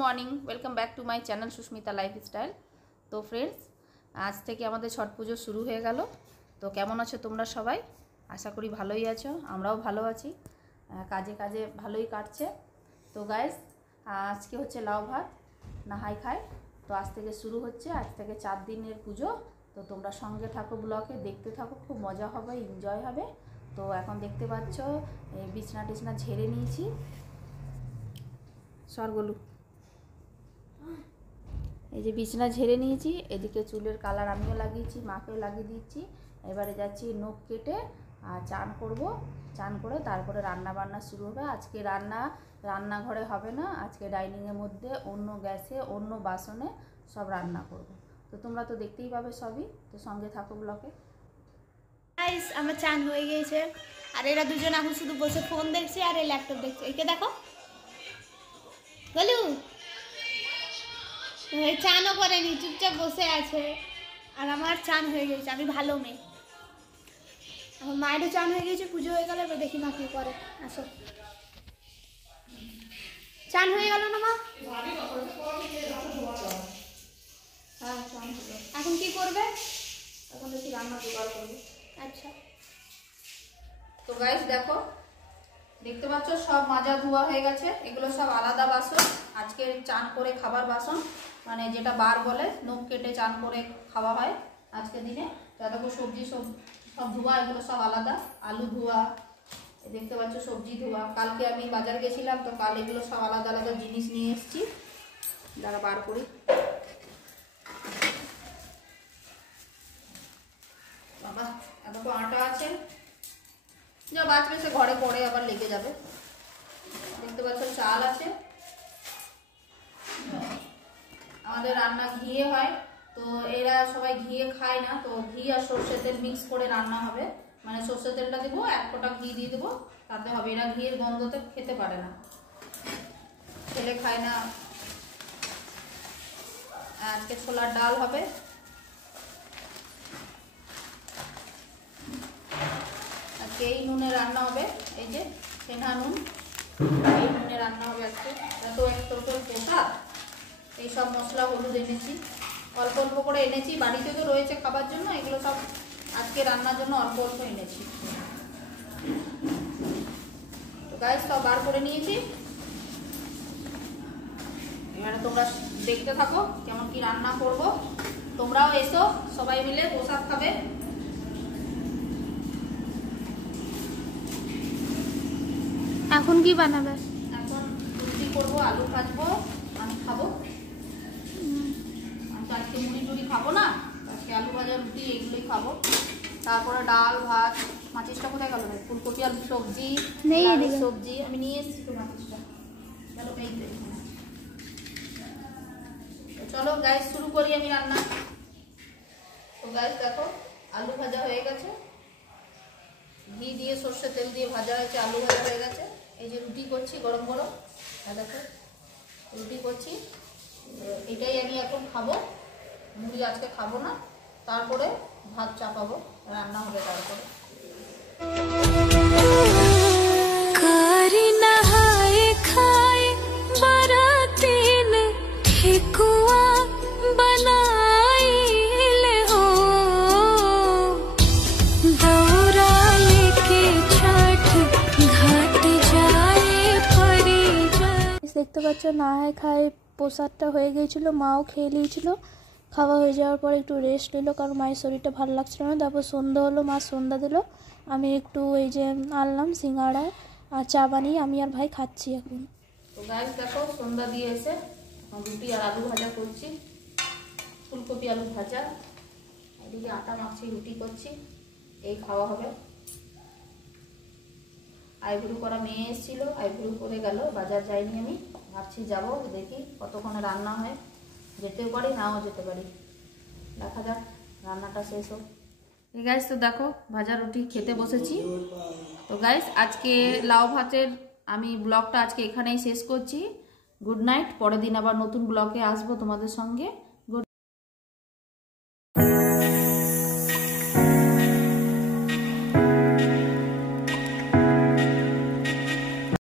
Morning, welcome back to my channel Susmita lifestyle. তো friends, আজ থেকে আমাদের ছট পুজো শুরু হয়ে গেল। তো কেমন আছো তোমরা সবাই? আশা করি ভালোই আছো, আমরাও ভালো আছি। কাজে কাজে ভালোই কাটছে। তো গাইস, আজকে হচ্ছে লাউ ভাত নাহাই খায়। তো আজ থেকে শুরু হচ্ছে, আজ থেকে 4 দিনের পুজো। তো তোমরা সঙ্গে থাকো, ব্লগে দেখতে থাকো, খুব মজা হবে, এনজয় হবে। তো এখন দেখতে পাচ্ছ বিছনা টিছনা ঝেড়ে নিয়েছি। সরগলু, এই যে বিছনা ঝেড়ে নিয়েছি, এদিকে চুলের কালার আমিও লাগিয়েছি, মাকেও লাগিয়ে দিচ্ছি। এবারে যাচ্ছি নখ কেটে আর চান করব। চান করে তারপরে রান্না বান্না শুরু হবে। আজকে রান্নাঘরে হবে না, আজকে ডাইনিংয়ের মধ্যে অন্য গ্যাসে অন্য বাসনে সব রান্না করব। তো তোমরা তো দেখতেই পাবে সবই, তো সঙ্গে থাকো ব্লগে। গাইস, আমার চান হয়ে গিয়েছে আর এরা দুজন এখন শুধু বসে ফোন দেখছে আর এই ল্যাপটপ দেখছে। একে দেখো, বলু চানও করেনি, চুপচাপ বসে আছে। আর আমার চান হয়ে গেছে, আমি ভালো মেয়ে। আমার মায়েরও চান হয়ে গেছে, পুজো হয়ে গেল। এবার দেখি মা কি করে। আসো, চান হয়ে গেল না মা? হ্যাঁ, চান হলো। এখন কি করবে? এখন দেখি রান্না জোগাড় করবো। আচ্ছা, তো গাইস দেখো, দেখতে পাচ্ছ সব মাজা ধোয়া হয়ে গেছে। এগুলো সব আলাদা বাসন, আজকে চান করে খাবার বাসন, মানে যেটা বার বলে, নখ কেটে চান করে খাওয়া হয় আজকের দিনে। দেখো সবজি সব ধোয়া, এগুলো সব আলাদা। আলু ধোয়া, দেখতে পাচ্ছ সবজি ধোয়া। কালকে আমি বাজার গেছিলাম, তো কাল এগুলো সব আলাদা আলাদা জিনিস নিয়ে এসেছি। যারা বার করি, বাবা এত আটা আছে, যা বাঁচবে সে ঘরে পড়ে আবার লেগে যাবে। দেখতে পাচ্ছ চাল আছে। আমাদের রান্না ঘিয়ে হয়, তো এরা সবাই ঘিয়ে খায় না, তো ঘি আর সর্ষের তেল মিক্স করে রান্না হবে। মানে সর্ষের তেলটা দেবো, 1 ফোঁটা ঘি দিয়ে দেবো, তাতে হবে। এরা ঘিয়ের গন্ধতে খেতে পারে না, ছেলে খায় না। আজকে ছোলার ডাল হবে। আজকে এই নুনে রান্না হবে, এই যে সেনা নুন, এই নুনে রান্না হবে আজকে। এত টোটাল পোশাক, এই সব মশলা হলুদ এনেছি, অল্প অল্প করে এনেছি। বাড়িতে তো রয়েছে খাবার জন্য, এগুলো সব আজকে রান্নার জন্য অল্প অল্প এনেছি। তো গাইস, সব বার করে নিয়েছি। এবারে তোমরা দেখতে থাকো কেমন কি রান্না করব। তোমরাও এসো, সবাই মিলে প্রসাদ খাবে। এখন কি বানাবে? এখন রুটি করবো, আলু ভাজবো, আমি খাবো। আমি তো আজকে মুড়ি টুড়ি খাবো না, আজকে আলু ভাজা রুটি এগুলোই খাবো। তারপরে ডাল ভাত। মাচিসটা কোথায় গেল? ফুলকপি আলু সবজি, সবজি আমি নিয়ে এসেছি তো মাচিসটা। চলো চলো গাইস, শুরু করি আমি রান্না। তো গাইস দেখো, আলু ভাজা হয়ে গেছে, ঘি দিয়ে সর্ষের তেল দিয়ে ভাজা হয়েছে, আলু ভাজা হয়ে গেছে। এই যে রুটি করছি গরম গরম, দেখো রুটি করছি। এটাই আমি এখন খাবো, মুড়ি আজকে খাবো না। তারপরে ভাত চাপাবো, রান্না হবে তারপরে। দেখতে পাচ্ছ নাহাই খায় প্রসাদটা হয়ে গিয়েছিল, মাও খেয়ে নিয়েছিল। খাওয়া হয়ে যাওয়ার পর একটু রেস্ট নিল, কারণ মায়ের শরীরটা ভালো লাগছিল না। তারপর সন্ধ্যা হলো, মা সন্ধ্যা দিল। আমি একটু এই যে আনলাম সিঙ্গাড়া আর চা বানিয়ে আমি আর ভাই খাচ্ছি এখন। তো গাইস দেখো, সন্ধ্যা দিয়ে এসে রুটি আর আলু ভাজা করছি, ফুলকপি আলু ভাজা। এদিকে আটা মাখছি, রুটি করছি, এই খাওয়া হবে। আইব্রু করা মেয়ে এসেছিল, আইব্রু করে গেল, বাজার যাইনি আমি। ভাবছি যাব, দেখি কতক্ষণে রান্না হয়। যেতেও পারি, নাও যেতে পারি, দেখা যাক রান্নাটা শেষ হোক। গাইস তো দেখো, ভাজা রুটি খেতে বসেছি। তো গাইস, আজকে লাউ ভাতের আমি ব্লগটা আজকে এখানেই শেষ করছি। Good night. পরের দিন আবার নতুন ব্লগে আসবো তোমাদের সঙ্গে।